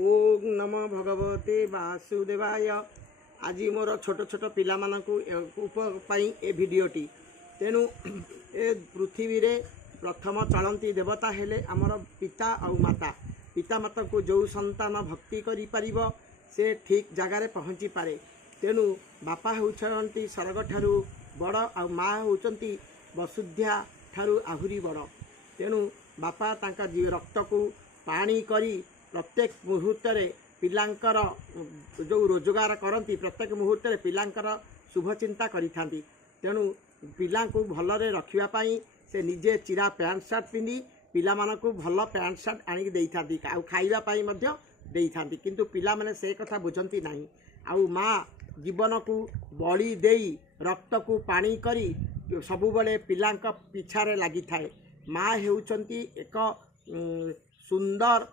ओम नमो भगवते वासुदेवाय। आज मोर छोट छोट पिला ए भिडटी तेणु ए पृथ्वी रे प्रथम चलती देवता हेले आमर पिता और माता। पिता माता को जो संतान भक्ति करि परिबो से ठीक जगार पहुँची पारे। तेणु बापा होउछंती स्वर्ग ठारू बड़ आ माँ होउछंती वसुध्या ठारू आहुरी बड़। तेणु बापा तांका रक्त को पानी करी प्रत्येक मुहूर्त पिलांकर जो रोजगार करती प्रत्येक मुहूर्त पिलांकर शुभ चिंता करिथांती। तेणु पिला को भलरे रखिबाई से निजे चिरा पैंट सार्ट पिंधि पिला मानकु भल पैंट सार्ट आनिक देइथांती आ खाइबाई मध्य देइथांती। किंतु पिला माने से कथा बुझंती नाही। आउ माँ जीवन को बड़ी देई रक्त को पानी करी सबुबले पिलांक पिछारे लागि थाए। माँ हेउचंती एक सुंदर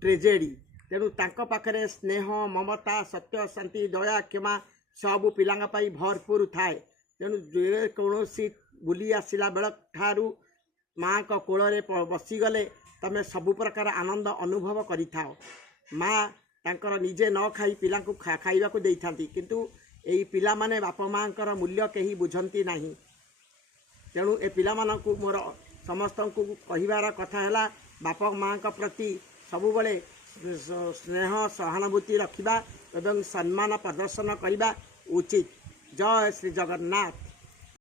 ट्रेजेडी। तेणु तांक पाखरे स्नेह ममता सत्य शांति दया क्षमा सबू पिलांग पाई भरपूर थाए। तेणु जे कौनसी बुली आसला बेल ठारू माँ को कोଳରେ बसीगले तमें सबु प्रकार आनंद अनुभव करिथाओ। माँ तांकर निजे न खाई पिला खाइबा को देइथांती। किंतु एई पिला माने बापा माँकर मूल्य कहीं बुझंती नाही। तेणु ए पिला मानकु मोर समस्त को कहिबार कथा हैला बापा माँ का प्रति सबुबले स्नेह सहानुभूति रखिबा एवं सम्मान प्रदर्शन करिबा उचित। जय श्री जगन्नाथ।